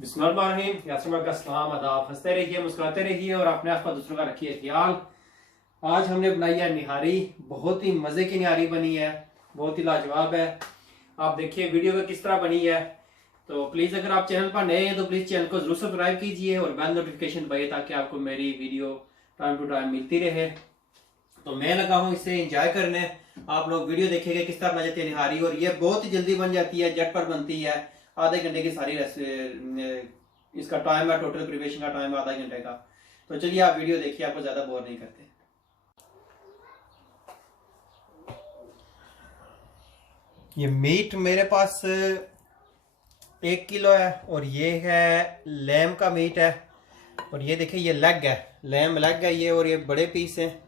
बिस्मिल्लाहिर्रहमानिर्रहीम। यासर का सलाम आदाब। हंसते रहिए, मुस्कुराते रहिए और अपने आसपास दूसरों का रखिए ख्याल। आज हमने बनाई है निहारी। बहुत ही मज़े की निहारी बनी है, बहुत ही लाजवाब है। आप देखिए वीडियो में किस तरह बनी है। तो प्लीज़ अगर आप चैनल पर नए हैं तो प्लीज़ चैनल को ज़रूर सब्सक्राइब कीजिए और बेल नोटिफिकेशन दबाइए ताकि आपको मेरी वीडियो टाइम टू टाइम मिलती रहे। तो मैं लगा हूँ इसे इंजॉय करने। आप लोग वीडियो देखेंगे किस तरह बन जाती है निहारी, और ये बहुत ही जल्दी बन जाती है, झटपट बनती है। आधे घंटे की सारी इसका टाइम है, टोटल प्रिपरेशन का टाइम आधा घंटे का। तो चलिए आप वीडियो देखिए, आपको ज्यादा बोर नहीं करते। ये मीट मेरे पास 1 किलो है और ये है लैम का मीट है। और ये देखिए ये लेग है, लैम लेग है ये, और ये बड़े पीस हैं,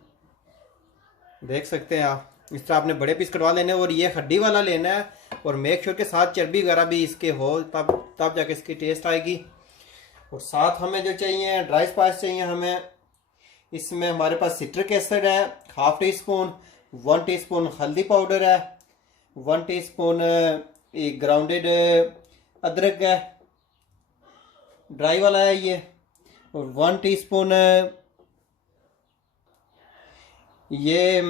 देख सकते हैं आप। इस तरह आपने बड़े पीस कटवा लेने और ये हड्डी वाला लेना है। और मेक श्योर के साथ चर्बी वगैरह भी इसके हो, तब जाके इसकी टेस्ट आएगी। और साथ हमें जो चाहिए ड्राई स्पाइस चाहिए हमें। इसमें हमारे पास सिट्रिक एसिड है 1/2 टीस्पून, 1 टीस्पून हल्दी पाउडर है, 1 टीस्पून ग्राउंडेड अदरक है, ड्राई वाला है ये, और 1 टीस्पून ये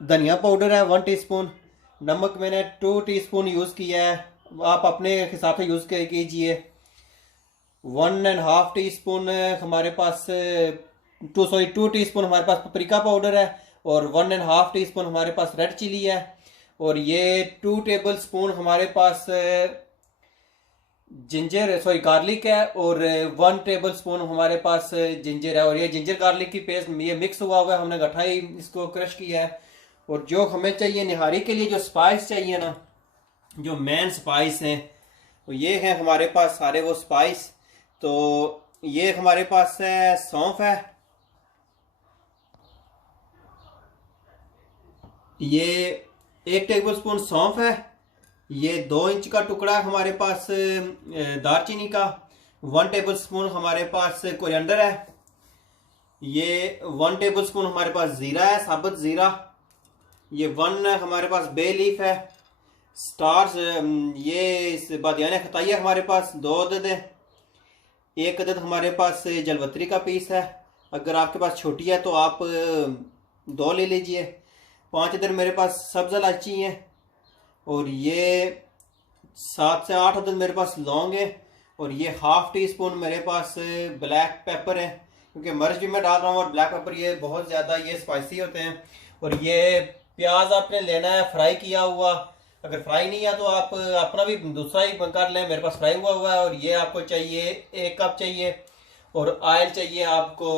धनिया पाउडर है 1 टीस्पून। नमक मैंने 2 टीस्पून यूज़ किया है, आप अपने हिसाब से यूज़ कीजिए। 1.5 टीस्पून हमारे पास 2 टीस्पून हमारे पास पपरिका पाउडर है, और 1.5 टीस्पून हमारे पास रेड चिली है। और ये 2 टेबल स्पून हमारे पास गार्लिक है, और 1 टेबल स्पून हमारे पास जिंजर है। और ये जिंजर गार्लिक की पेस्ट ये मिक्स हुआ हुआ है, हमने गठा ही इसको क्रश किया है। और जो हमें चाहिए निहारी के लिए जो स्पाइस चाहिए ना, जो मेन स्पाइस हैं, तो ये है हमारे पास सारे वो स्पाइस। तो ये हमारे पास है सौंफ है, ये 1 टेबल स्पून सौंफ है। ये 2 इंच का टुकड़ा है हमारे पास दालचीनी का। 1 टेबल स्पून हमारे पास कोरिएंडर है। ये 1 टेबल स्पून हमारे पास जीरा है, साबुत जीरा। ये 1 हमारे पास बे लीफ है। स्टार्स ये बादियान खताइया हमारे पास 2 अदद है। 1 अदद हमारे पास जलवत्री का पीस है, अगर आपके पास छोटी है तो आप 2 ले लीजिए। 5 अदद मेरे पास सब्ज़ इलायची है, और ये 7 से 8 अदद मेरे पास लौंग है। और ये 1/2 टीस्पून मेरे पास ब्लैक पेपर है, क्योंकि मर्च भी मैं डाल रहा हूँ और ब्लैक पेपर ये बहुत ज़्यादा ये स्पाइसी होते हैं। और ये प्याज आपने लेना है फ्राई किया हुआ, अगर फ्राई नहीं है तो आप अपना भी दूसरा ही कर लें, मेरे पास फ्राई हुआ है। और ये आपको चाहिए 1 कप चाहिए। और ऑयल चाहिए आपको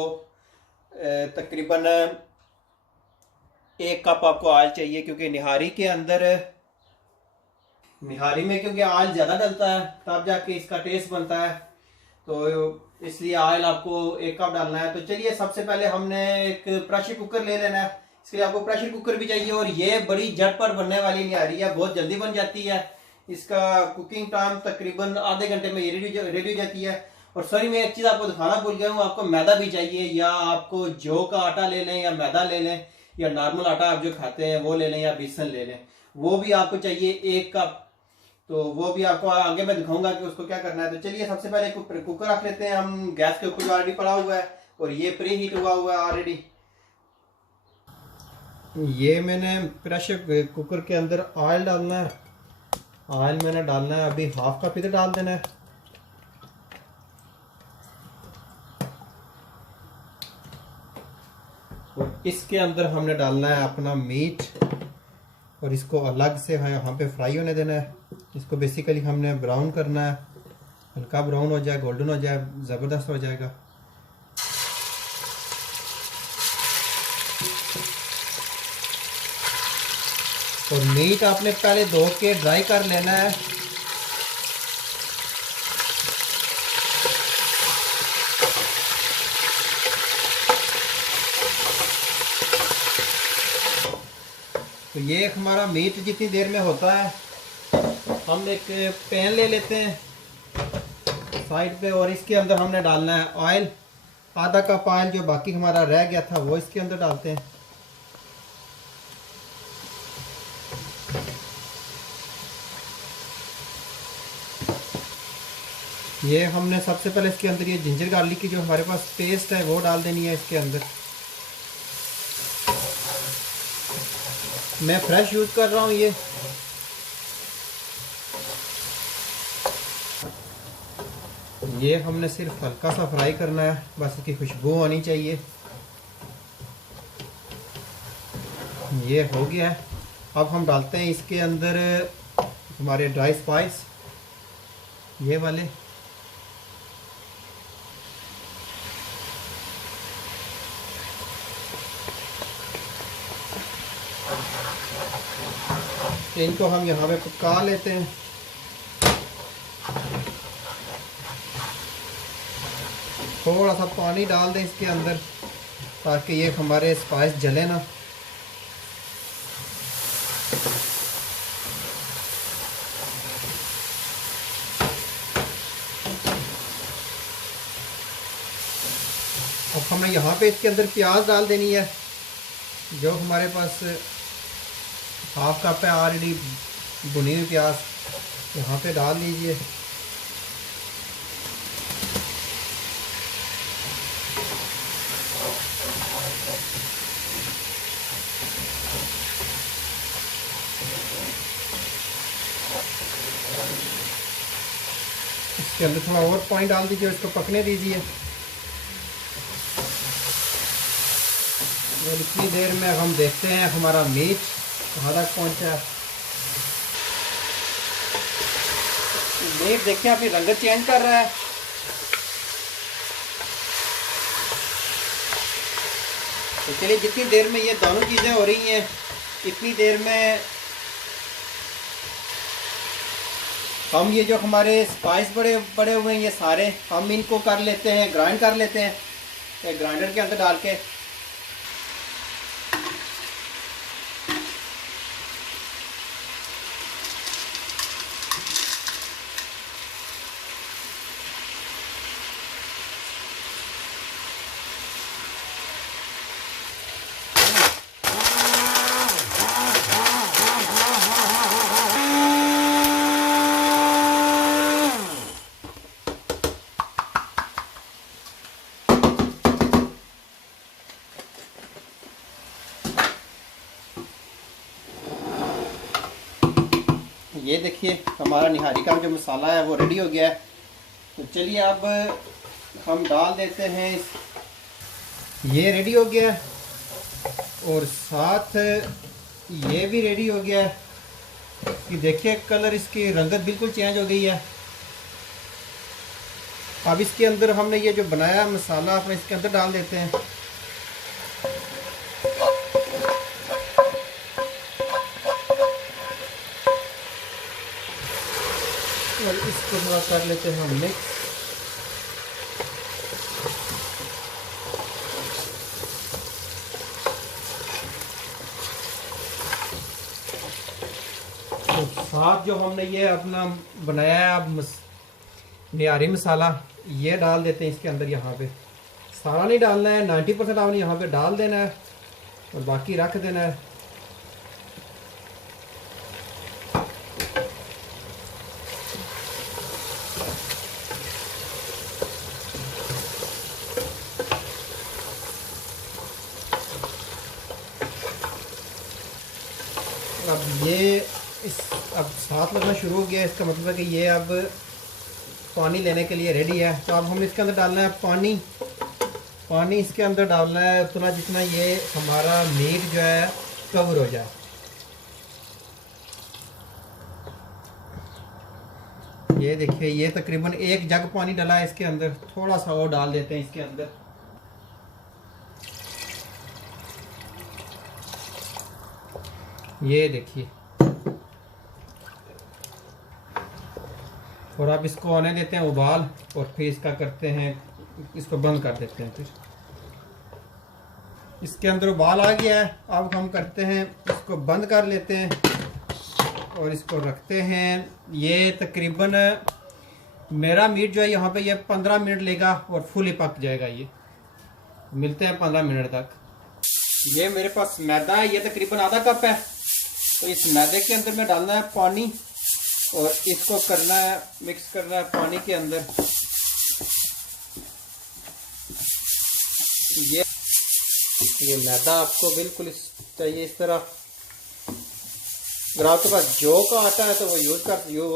तकरीबन 1 कप आपको ऑयल चाहिए, क्योंकि निहारी के अंदर निहारी में क्योंकि ऑयल ज़्यादा डलता है तब जाके इसका टेस्ट बनता है, तो इसलिए ऑयल आपको 1 कप डालना है। तो चलिए सबसे पहले हमने एक प्रेशर कुकर ले लेना है, इसके लिए आपको प्रेशर कुकर भी चाहिए। और ये बड़ी झटपट बनने वाली निहारी है, बहुत जल्दी बन जाती है। इसका कुकिंग टाइम तकरीबन आधे घंटे में ये रेडी हो जाती है। और सॉरी मैं एक चीज़ आपको दिखाना भूल गया हूँ, आपको मैदा भी चाहिए, या आपको जौ का आटा ले लें, या मैदा ले लें, या नॉर्मल आटा आप जो खाते हैं वो ले लें, या बेसन ले लें, वो भी आपको चाहिए 1 कप। तो वो भी आपको आगे मैं दिखाऊंगा कि उसको क्या करना है। तो चलिए सबसे पहले कुकर रख लेते हैं हम गैस के ऊपर, ऑलरेडी पड़ा हुआ है और ये प्री हीट हुआ हुआ है ऑलरेडी। ये मैंने प्रेशर कुकर के अंदर ऑयल डालना है। ऑयल मैंने डालना है अभी 1/2 कप इधर डाल देना है। और इसके अंदर हमने डालना है अपना मीट, और इसको अलग से यहाँ पे फ्राई होने देना है। इसको बेसिकली हमने ब्राउन करना है, हल्का ब्राउन हो जाए, गोल्डन हो जाए, ज़बरदस्त हो जाएगा। और मीट आपने पहले धो के ड्राई कर लेना है। तो ये हमारा मीट जितनी देर में होता है, हम एक पैन ले लेते हैं साइड पे, और इसके अंदर हमने डालना है ऑयल। आधा कप ऑयल जो बाकी हमारा रह गया था वो इसके अंदर डालते हैं। ये हमने सबसे पहले इसके अंदर ये जिंजर गार्लिक की जो हमारे पास पेस्ट है वो डाल देनी है इसके अंदर। मैं फ्रेश यूज़ कर रहा हूँ ये हमने सिर्फ हल्का सा फ्राई करना है, बस इसकी खुशबू आनी चाहिए। ये हो गया है। अब हम डालते हैं इसके अंदर हमारे ड्राई स्पाइस, ये वाले। इनको हम यहाँ पे पका लेते हैं। थोड़ा सा पानी डाल दें इसके अंदर ताकि ये हमारे स्पाइस जले ना। अब हमने यहाँ पे इसके अंदर प्याज डाल देनी है, जो हमारे पास हाफ कप है ऑलरेडी भुनी हुई प्याज, यहाँ पे डाल दीजिए। इसके अंदर थोड़ा और पानी डाल दीजिए, इसको पकने दीजिए। और इतनी देर में हम देखते हैं हमारा मीट कहाँ तक पहुँचा है। मीट देखिए अपनी रंगत चेंज कर रहा है। तो चलिए, जितनी देर में ये दोनों चीज़ें हो रही हैं इतनी देर में हम ये जो हमारे स्पाइस बड़े बड़े हुए हैं ये सारे हम इनको कर लेते हैं, ग्राइंड कर लेते हैं एक ग्राइंडर के अंदर डाल के। ये देखिए हमारा निहारी का जो मसाला है वो रेडी हो गया है। तो चलिए अब हम डाल देते हैं ये रेडी हो गया है और साथ ये भी रेडी हो गया है कि देखिए कलर इसकी रंगत बिल्कुल चेंज हो गई है। अब इसके अंदर हमने ये जो बनाया मसाला अपने इसके अंदर डाल देते हैं। और इसको थोड़ा कर लेते हैं हम मिक्स। तो साथ जो हमने ये अपना बनाया है अब निहारी मसाला ये डाल देते हैं इसके अंदर। यहाँ पे सारा नहीं डालना है, 90% आपने यहाँ पे डाल देना है और बाकी रख देना है। अब ये अब साथ लगना शुरू हो गया, इसका मतलब है कि ये अब पानी लेने के लिए रेडी है। तो अब हम इसके अंदर डालना है पानी इसके अंदर डालना है उतना जितना ये हमारा मीट जो है कवर हो जाए। ये देखिए ये तकरीबन 1 जग पानी डाला है इसके अंदर। थोड़ा सा और डाल देते हैं इसके अंदर। ये देखिए, और अब इसको आने देते हैं उबाल और फिर इसका करते हैं, इसको बंद कर देते हैं। फिर इसके अंदर उबाल आ गया है। अब हम करते हैं इसको बंद कर लेते हैं और इसको रखते हैं। ये तकरीबन मेरा मीट जो है यहाँ पे ये 15 मिनट लेगा और फुली पक जाएगा। ये मिलते हैं 15 मिनट तक। ये मेरे पास मैदा है, ये तकरीबन आधा कप है। तो इस मैदे के अंदर में डालना है पानी। और इसको करना है, मिक्स करना है पानी के अंदर। ये मैदा आपको बिल्कुल चाहिए इस तरह। अगर आपके पास जौ का आटा है तो वो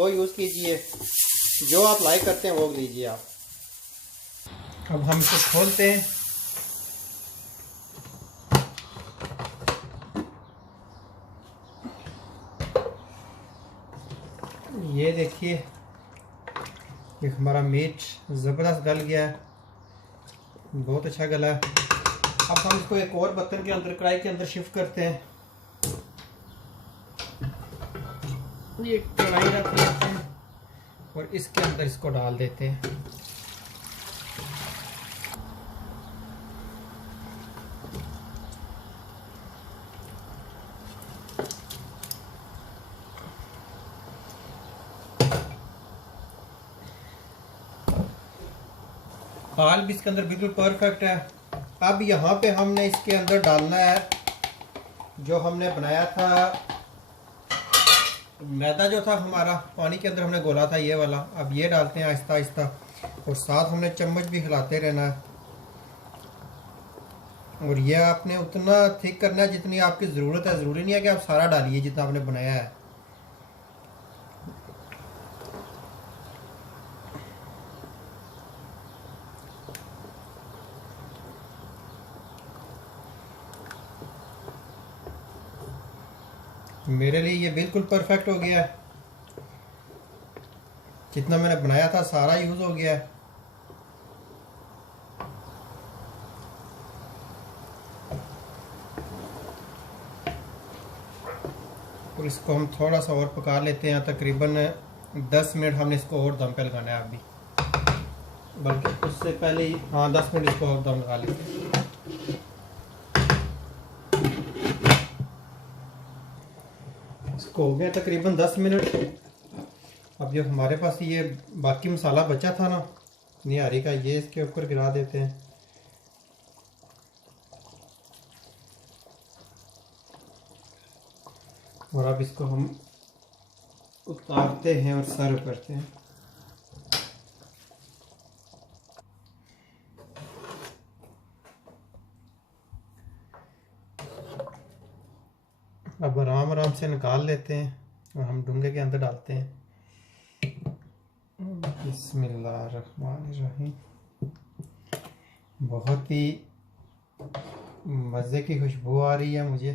यूज़ कीजिए, जो आप लाइक करते हैं वो लीजिए आप। अब हम इसको खोलते हैं। ये देखिए, ये हमारा मीट ज़बरदस्त गल गया है, बहुत अच्छा गला है। अब हम इसको एक और बर्तन के अंदर, कढ़ाई के अंदर शिफ्ट करते हैं। ये कढ़ाई रख लेते हैं और इसके अंदर इसको डाल देते हैं। हाल भी इसके अंदर बिल्कुल परफेक्ट है। अब यहाँ पे हमने इसके अंदर डालना है जो हमने बनाया था, मैदा जो था हमारा पानी के अंदर हमने घोला था, ये वाला। अब ये डालते हैं आहिस्ता आहिस्ता, और साथ हमने चम्मच भी हिलाते रहना है। और ये आपने उतना थिक करना है जितनी आपकी ज़रूरत है। ज़रूरी नहीं है कि आप सारा डालिए जितना आपने बनाया है। मेरे लिए ये बिल्कुल परफेक्ट हो गया है। जितना मैंने बनाया था सारा यूज़ हो गया है। और इसको हम थोड़ा सा और पका लेते हैं। तकरीबन 10 मिनट हमने इसको और दम पे लगाना है अभी, बल्कि उससे पहले ही, हाँ 10 मिनट इसको और दम लगा लेते हैं। इसको हो गया तकरीबन 10 मिनट। अब जो हमारे पास ये बाकी मसाला बचा था ना निहारी का, ये इसके ऊपर गिरा देते हैं। और अब इसको हम उतारते हैं और सर्व करते हैं। अब आराम आराम से निकाल लेते हैं और हम डूंगे के अंदर डालते हैं। बिस्मिल्लाहिर्रहमानिर्रहीम। बहुत ही मज़े की खुशबू आ रही है मुझे।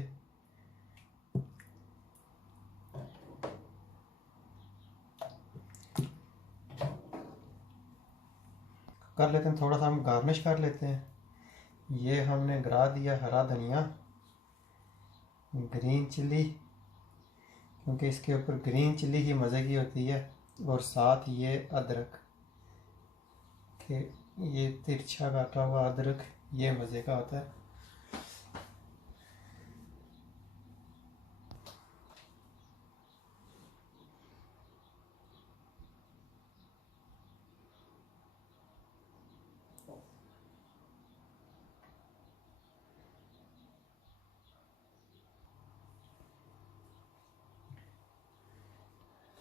कर लेते हैं, थोड़ा सा हम गार्निश कर लेते हैं। ये हमने गिरा दिया हरा धनिया, ग्रीन चिली, क्योंकि इसके ऊपर ग्रीन चिली ही मज़े की होती है। और साथ ये अदरक के, ये तिरछा काटा हुआ अदरक, ये मज़े का होता है।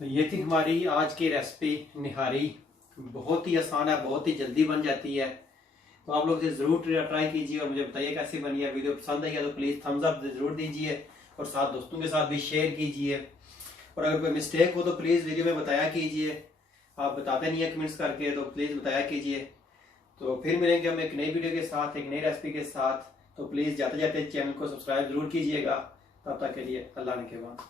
तो ये थी हमारी आज की रेसिपी निहारी। बहुत ही आसान है, बहुत ही जल्दी बन जाती है। तो आप लोग इसे ज़रूर ट्राई कीजिए और मुझे बताइए कैसी बनी है। वीडियो पसंद आई है तो प्लीज़ थम्स अप ज़रूर दीजिए और साथ दोस्तों के साथ भी शेयर कीजिए। और अगर कोई मिस्टेक हो तो प्लीज़ वीडियो में बताया कीजिए। आप बताते नहीं है कमेंट्स करके, तो प्लीज़ बताया कीजिए। तो फिर मिलेंगे हम एक नई वीडियो के साथ, एक नई रेसिपी के साथ। तो प्लीज़ जाते जाते चैनल को सब्सक्राइब ज़रूर कीजिएगा। तब तक के लिए अल्लाह ने के बाद।